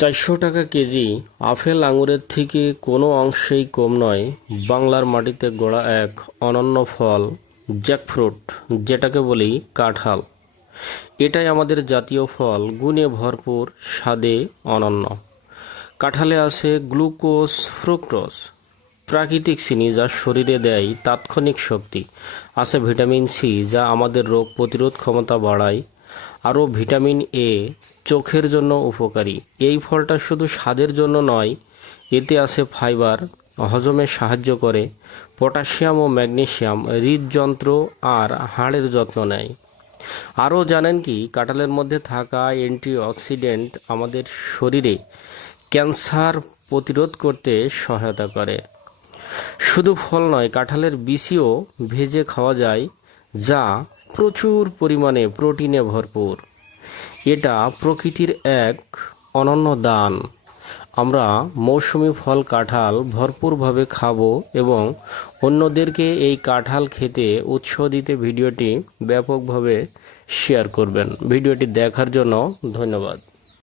400 টাকা KG apple আঙুরের থেকে কোনো অংশেই কম নয় বাংলার মাটিতে গড়া এক অনন্য ফল জ্যাকফ্রুট, যেটাকে বলি কাঁঠাল। এটাই আমাদের জাতীয় ফল, গুণে ভরপুর, স্বাদে অনন্য। কাঁঠালে আছে গ্লুকোজ, ফ্রুক্টোজ, প্রাকৃতিক চিনি যা শরীরে দেয় তাৎক্ষণিক শক্তি। আছে ভিটামিন সি যা আমাদের রোগ প্রতিরোধ ক্ষমতা বাড়ায়। আরও ভিটামিন এ চোখের জন্য উপকারী। এই ফলটা শুধু স্বাদের জন্য নয়, এতে আছে ফাইবার, হজমে সাহায্য করে, পটাশিয়াম ও ম্যাগনেসিয়াম হৃদযন্ত্র আর হাড়ের যত্ন নেয়। আরও জানেন কি, কাঁঠালের মধ্যে থাকা অ্যান্টিঅক্সিডেন্ট আমাদের শরীরে ক্যান্সার প্রতিরোধ করতে সহায়তা করে। শুধু ফল নয়, কাঁঠালের বিচিও ভেজে খাওয়া যায়, যা প্রচুর পরিমাণে প্রোটিনে ভরপুর। এটা প্রকৃতির এক অনন্য দান। আমরা মৌসুমি ফল কাঁঠাল ভরপুরভাবে খাবো এবং অন্যদেরকে এই কাঁঠাল খেতে উৎসাহ দিতে ভিডিওটি ব্যাপকভাবে শেয়ার করবেন। ভিডিওটি দেখার জন্য ধন্যবাদ।